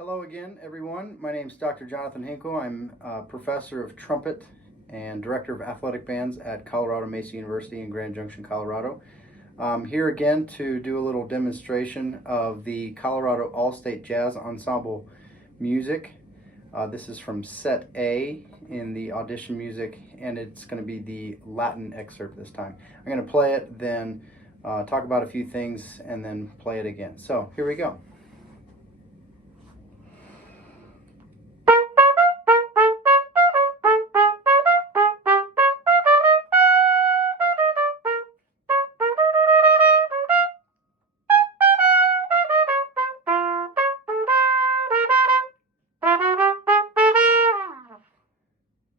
Hello again, everyone. My name is Dr. Jonathan Hinkle. I'm a professor of trumpet and director of athletic bands at Colorado Mesa University in Grand Junction, Colorado. I'm here again to do a little demonstration of the Colorado All-State Jazz Ensemble music. This is from set A in the audition music, and it's going to be the Latin excerpt this time. I'm going to play it, then talk about a few things, and then play it again. So here we go.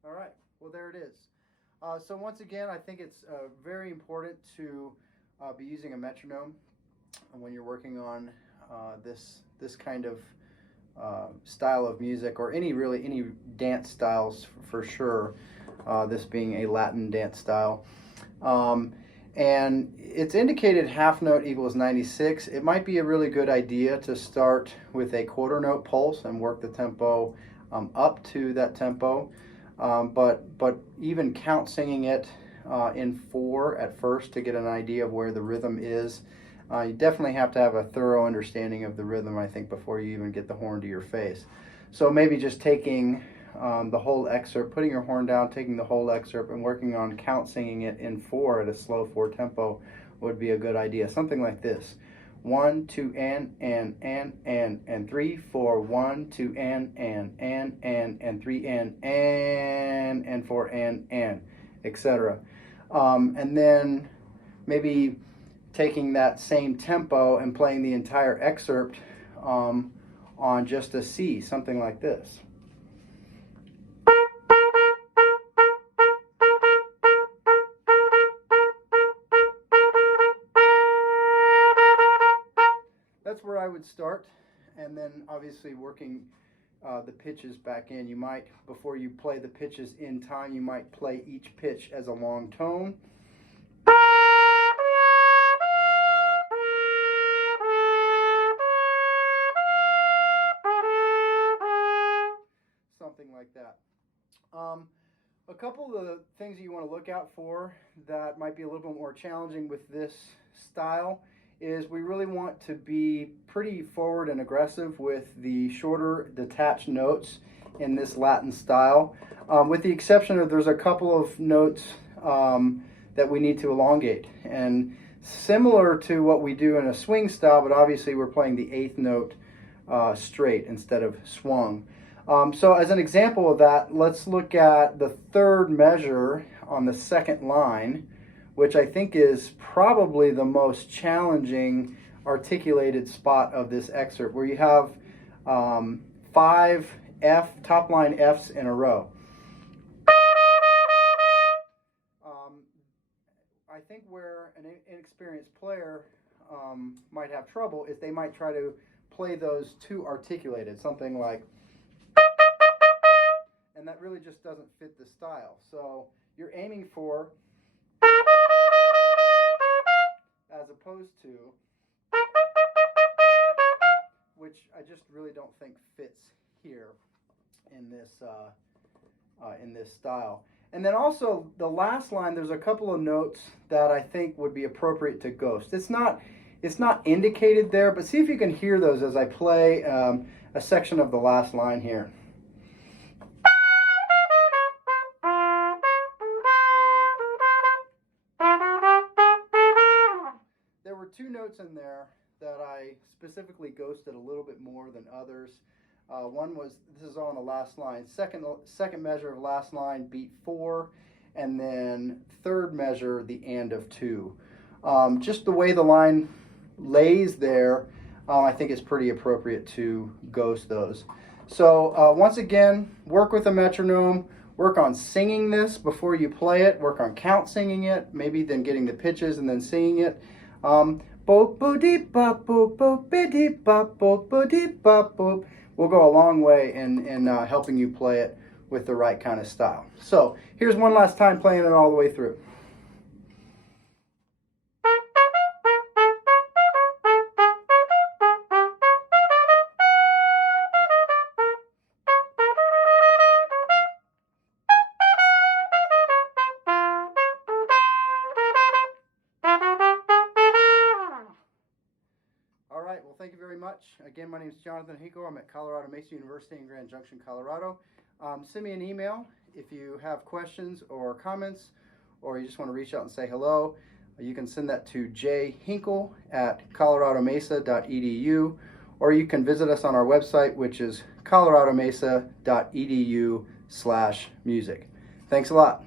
All right, well, there it is. So once again, I think it's very important to be using a metronome when you're working on this kind of style of music, or any dance styles for sure. This being a Latin dance style, and it's indicated half note equals 96. It might be a really good idea to start with a quarter note pulse and work the tempo up to that tempo. But even count singing it in 4 at first to get an idea of where the rhythm is. You definitely have to have a thorough understanding of the rhythm, I think, before you even get the horn to your face. So maybe just taking the whole excerpt, putting your horn down, taking the whole excerpt, and working on count singing it in 4 at a slow 4 tempo would be a good idea. Something like this. 1, 2, and 3, 4, 1, 2, and 3, and 4, and, etc. And then maybe taking that same tempo and playing the entire excerpt on just a C, something like this. That's where I would start, and then obviously working the pitches back in. You might, before you play the pitches in time, you might play each pitch as a long tone. Something like that. A couple of the things that you want to look out for that might be a little bit more challenging with this style is we really want to be pretty forward and aggressive with the shorter detached notes in this Latin style, with the exception of there's a couple of notes that we need to elongate, and similar to what we do in a swing style, but obviously we're playing the 8th note straight instead of swung. So as an example of that, let's look at the 3rd measure on the 2nd line, which I think is probably the most challenging articulated spot of this excerpt, where you have 5 top line Fs in a row. I think where an inexperienced player might have trouble is they might try to play those too articulated, something like, and that really just doesn't fit the style. So you're aiming for, as opposed to, which I just really don't think fits here in this style. And then also the last line, there's a couple of notes that I think would be appropriate to ghost. It's not indicated there, but see if you can hear those as I play a section of the last line here. There were 2 notes in there that I specifically ghosted a little bit more than others. One was, this is on the last line, second measure of last line, beat 4, and then 3rd measure, the and of 2. Just the way the line lays there, I think it's pretty appropriate to ghost those. So once again, work with a metronome, work on singing this before you play it, work on count singing it, maybe then getting the pitches and then singing it. Will go a long way in helping you play it with the right kind of style. So here's one last time playing it all the way through. much. Again, my name is Jonathan Hinkle. I'm at Colorado Mesa University in Grand Junction, Colorado. Send me an email if you have questions or comments, or you just want to reach out and say hello. You can send that to jhinkle@coloradomesa.edu, or you can visit us on our website, which is coloradomesa.edu/music. Thanks a lot.